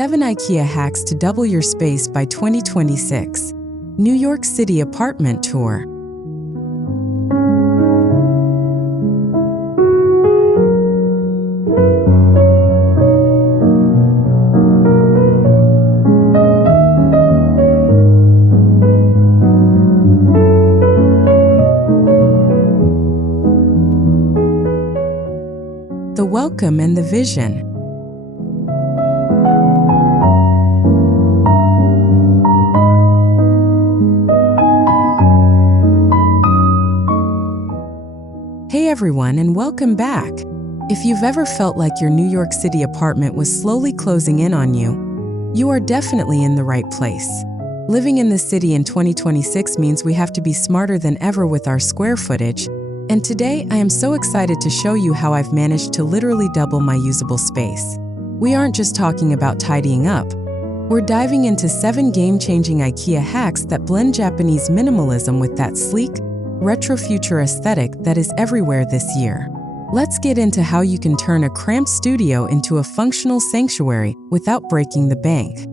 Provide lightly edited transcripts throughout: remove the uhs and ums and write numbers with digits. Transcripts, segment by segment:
7 IKEA hacks to double your space by 2026. New York City apartment tour. The welcome and the vision. Hey everyone, and welcome back. If you've ever felt like your New York City apartment was slowly closing in on you, you are definitely in the right place. Living in the city in 2026 means we have to be smarter than ever with our square footage. And today, I am so excited to show you how I've managed to literally double my usable space. We aren't just talking about tidying up. We're diving into 7 game-changing IKEA hacks that blend Japanese minimalism with that sleek, retro-future aesthetic that is everywhere this year. Let's get into how you can turn a cramped studio into a functional sanctuary without breaking the bank.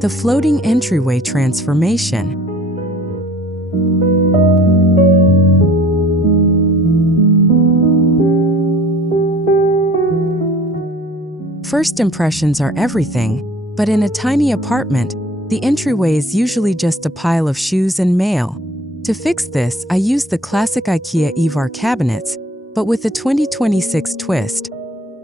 The floating entryway transformation. First impressions are everything, but in a tiny apartment, the entryway is usually just a pile of shoes and mail. To fix this, I use the classic IKEA Evar cabinets, but with a 2026 twist.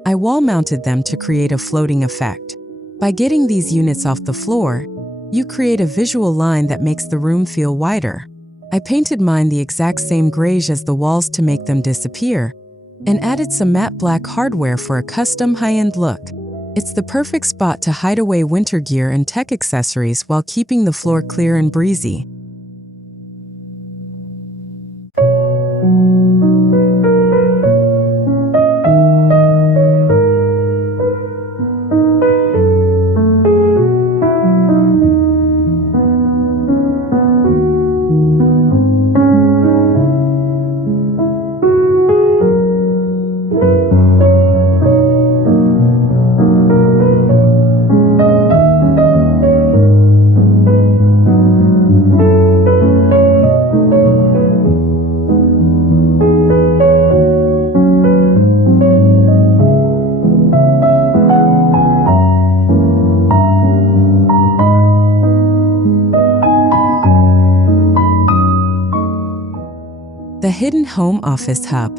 I wall-mounted them to create a floating effect. By getting these units off the floor, you create a visual line that makes the room feel wider. I painted mine the exact same grayish as the walls to make them disappear, and added some matte black hardware for a custom high-end look. It's the perfect spot to hide away winter gear and tech accessories while keeping the floor clear and breezy. The hidden home office hub.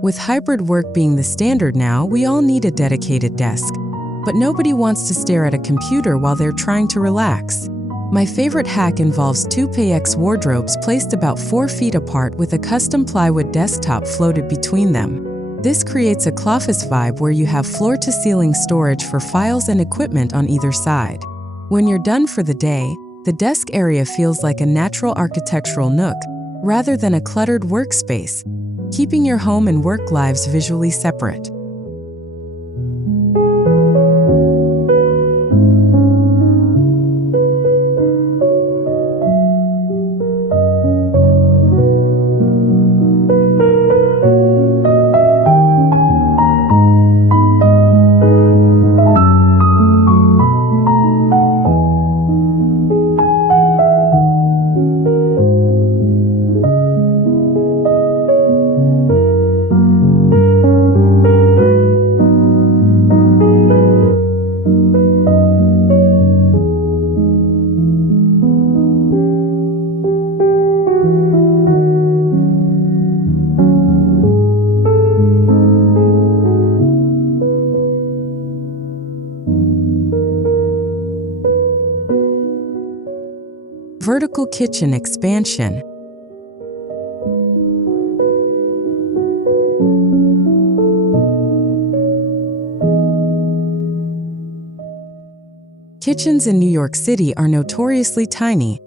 With hybrid work being the standard now, we all need a dedicated desk. But nobody wants to stare at a computer while they're trying to relax. My favorite hack involves 2 PX wardrobes placed about 4 feet apart with a custom plywood desktop floated between them. This creates a office vibe where you have floor-to-ceiling storage for files and equipment on either side. When you're done for the day, the desk area feels like a natural architectural nook, rather than a cluttered workspace, keeping your home and work lives visually separate. Vertical kitchen expansion. Kitchens in New York City are notoriously tiny,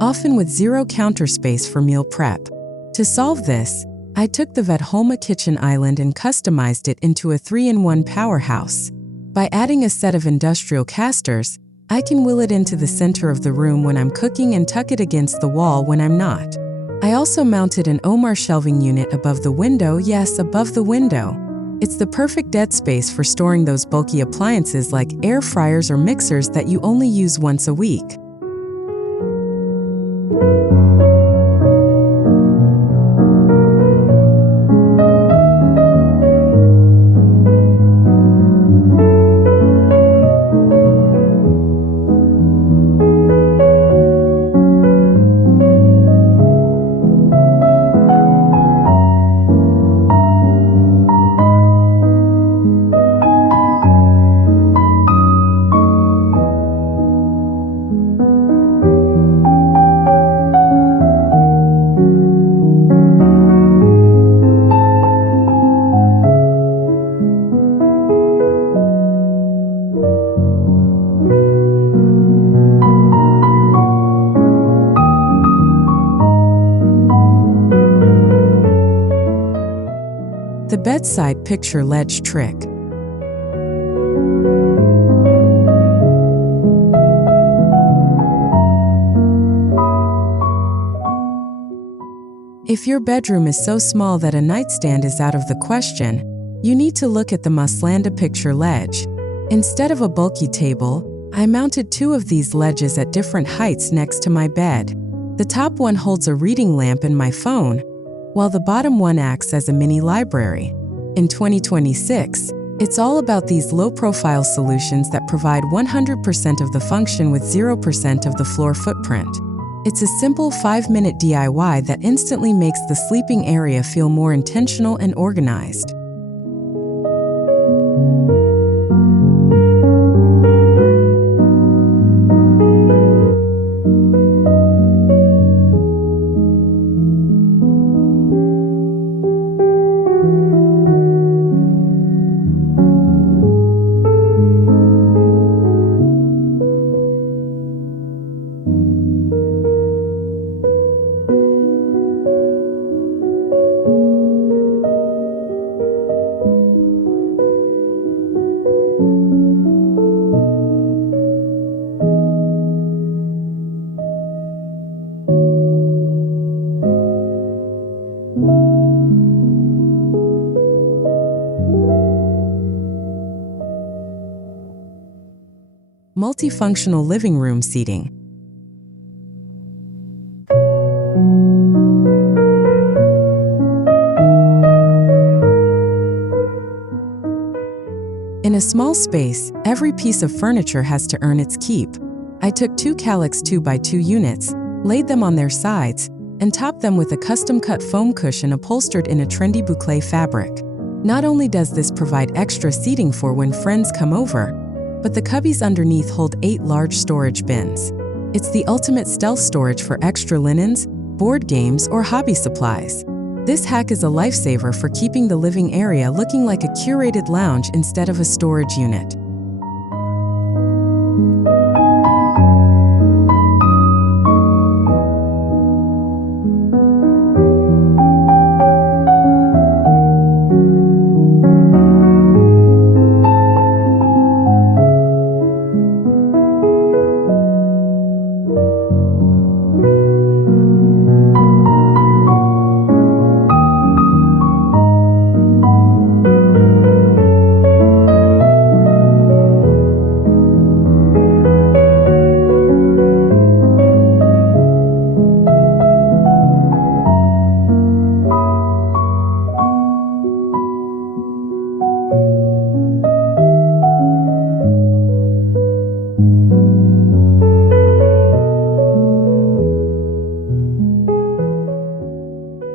often with zero counter space for meal prep. To solve this, I took the Vethoma kitchen island and customized it into a 3-in-1 powerhouse. By adding a set of industrial casters, I can wheel it into the center of the room when I'm cooking and tuck it against the wall when I'm not. I also mounted an Omar shelving unit above the window, yes, above the window. It's the perfect dead space for storing those bulky appliances like air fryers or mixers that you only use once a week. The bedside picture ledge trick. If your bedroom is so small that a nightstand is out of the question, you need to look at the Maslanda picture ledge. Instead of a bulky table, I mounted 2 of these ledges at different heights next to my bed. The top one holds a reading lamp and my phone, while the bottom one acts as a mini library. In 2026, it's all about these low-profile solutions that provide 100% of the function with 0% of the floor footprint. It's a simple 5-minute DIY that instantly makes the sleeping area feel more intentional and organized. Multifunctional living room seating. In a small space, every piece of furniture has to earn its keep. I took 2 KALLAX 2x2 units, laid them on their sides, and topped them with a custom-cut foam cushion upholstered in a trendy boucle fabric. Not only does this provide extra seating for when friends come over, but the cubbies underneath hold 8 large storage bins. It's the ultimate stealth storage for extra linens, board games, or hobby supplies. This hack is a lifesaver for keeping the living area looking like a curated lounge instead of a storage unit.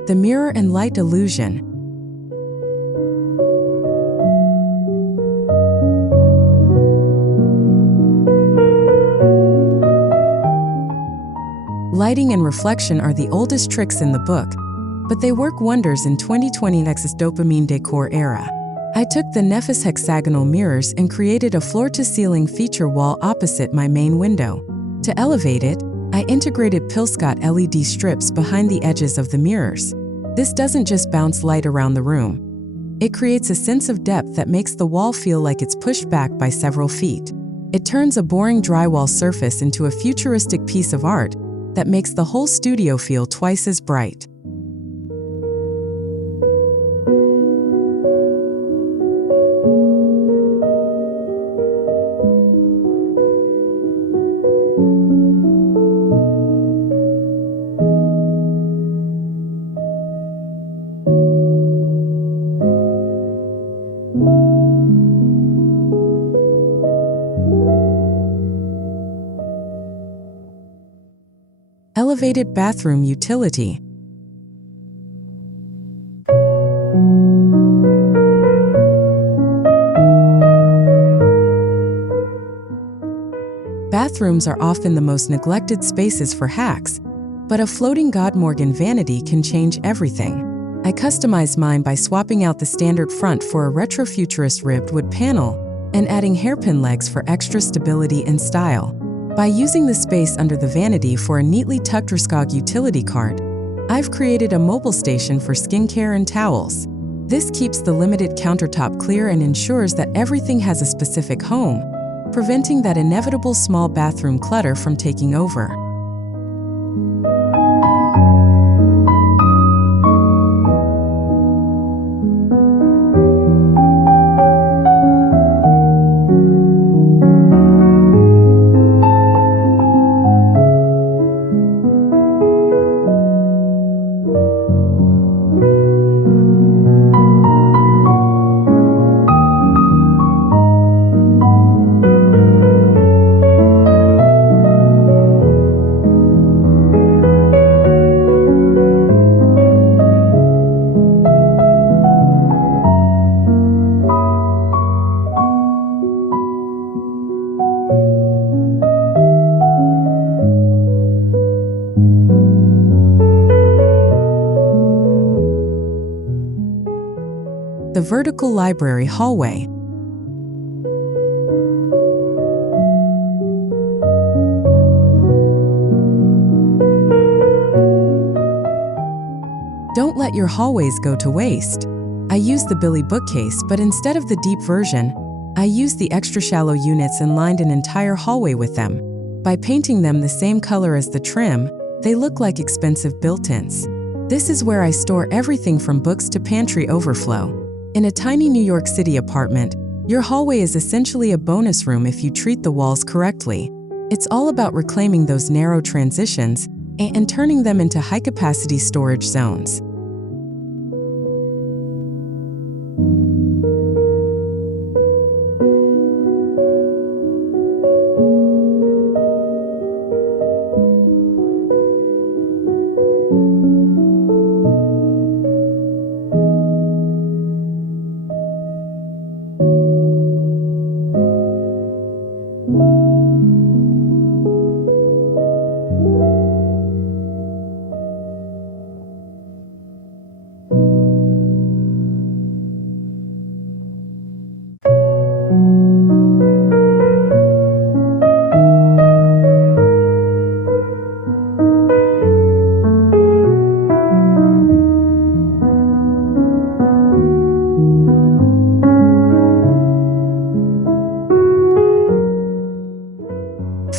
The mirror and light illusion. Lighting and reflection are the oldest tricks in the book, but they work wonders in 2020's dopamine decor era. I took the Nefis hexagonal mirrors and created a floor-to-ceiling feature wall opposite my main window. To elevate it, I integrated Pilscott LED strips behind the edges of the mirrors. This doesn't just bounce light around the room. It creates a sense of depth that makes the wall feel like it's pushed back by several feet. It turns a boring drywall surface into a futuristic piece of art that makes the whole studio feel twice as bright. Elevated bathroom utility. Bathrooms are often the most neglected spaces for hacks, but a floating Godmorgan vanity can change everything. I customized mine by swapping out the standard front for a retrofuturist ribbed wood panel and adding hairpin legs for extra stability and style. By using the space under the vanity for a neatly tucked Riskog utility cart, I've created a mobile station for skincare and towels. This keeps the limited countertop clear and ensures that everything has a specific home, preventing that inevitable small bathroom clutter from taking over. The vertical library hallway. Don't let your hallways go to waste. I use the Billy bookcase, but instead of the deep version, I used the extra shallow units and lined an entire hallway with them. By painting them the same color as the trim, they look like expensive built-ins. This is where I store everything from books to pantry overflow. In a tiny New York City apartment, your hallway is essentially a bonus room if you treat the walls correctly. It's all about reclaiming those narrow transitions and turning them into high-capacity storage zones.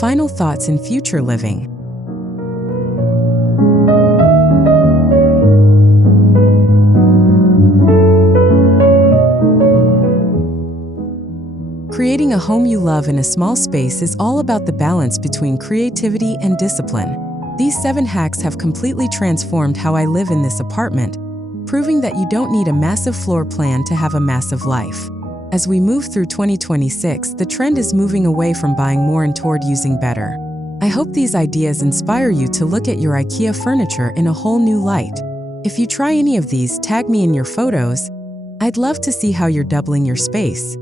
Final thoughts in future living. Creating a home you love in a small space is all about the balance between creativity and discipline. These 7 hacks have completely transformed how I live in this apartment, proving that you don't need a massive floor plan to have a massive life. As we move through 2026, the trend is moving away from buying more and toward using better. I hope these ideas inspire you to look at your IKEA furniture in a whole new light. If you try any of these, tag me in your photos. I'd love to see how you're doubling your space.